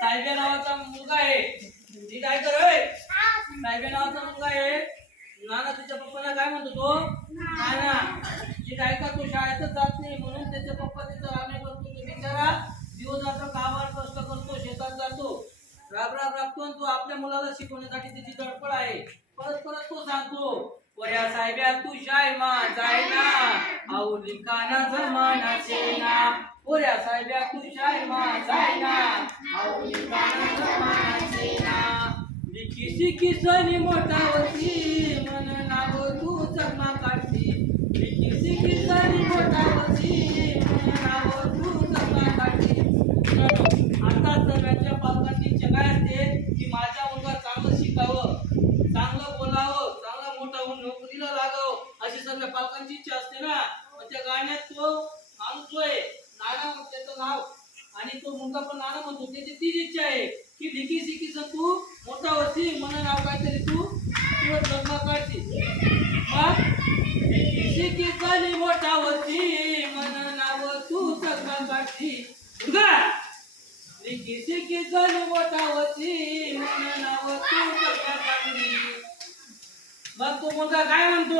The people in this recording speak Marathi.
साहेबे नावाचा मुलगा आहे. ठीक आहे तर होय. साहेबे नावाचा मुलगा आहे. नाना तिच्या पप्पाला काय म्हणतो तो नाना. ठीक आहे का तो शाळेतच जात नाही म्हणून त्याचे पप्पा तिचा रामे करतो. तो बिचारा दिवस रात्र कामावर कष्ट करतो, शेतात जातो, राब राब राबतो आणि तो आपल्या मुलाला शिकवण्यासाठी त्याची धडपड आहे. परत परत तो सांगतो वया साहेब्या तू शाळेमा जायना आवली काना जमाना सेना. वया साहेब्या तू शाळेमा जायना आवली काना जमाना सेना. लिखी शिकी सनी मोठा होती मन नाव तू जगमा काढती. लिखी शिकी सनी मोठा होती मन नाव तू जगमा काढती. आता सर्वांच्या पालकांची इच्छा काय असते की माझा मुलगा चांगलं शिकावं, चांगलं बोलावं, चांगला मोठा होऊन नोकरीला लागावं अशी सर्व पालकांची इच्छा असते ना. मग त्या गाण्यात तो माणूसोय नाना मग त्याचं नाव आणि तो मुलगा पण नाना म्हणतो. त्याची तीच इच्छा आहे की लिखी शिकी तू मोठा होती म्हणून नाव काहीतरी तू तुला जन्म काढती. मग लिखी शिकी झाली मोठा होती म्हणून नाव तू जन्म काढती. लिखी शिकी झाली मोठा होती म्हणून नाव तू जन्म काढती. मग तो मुलगा काय म्हणतो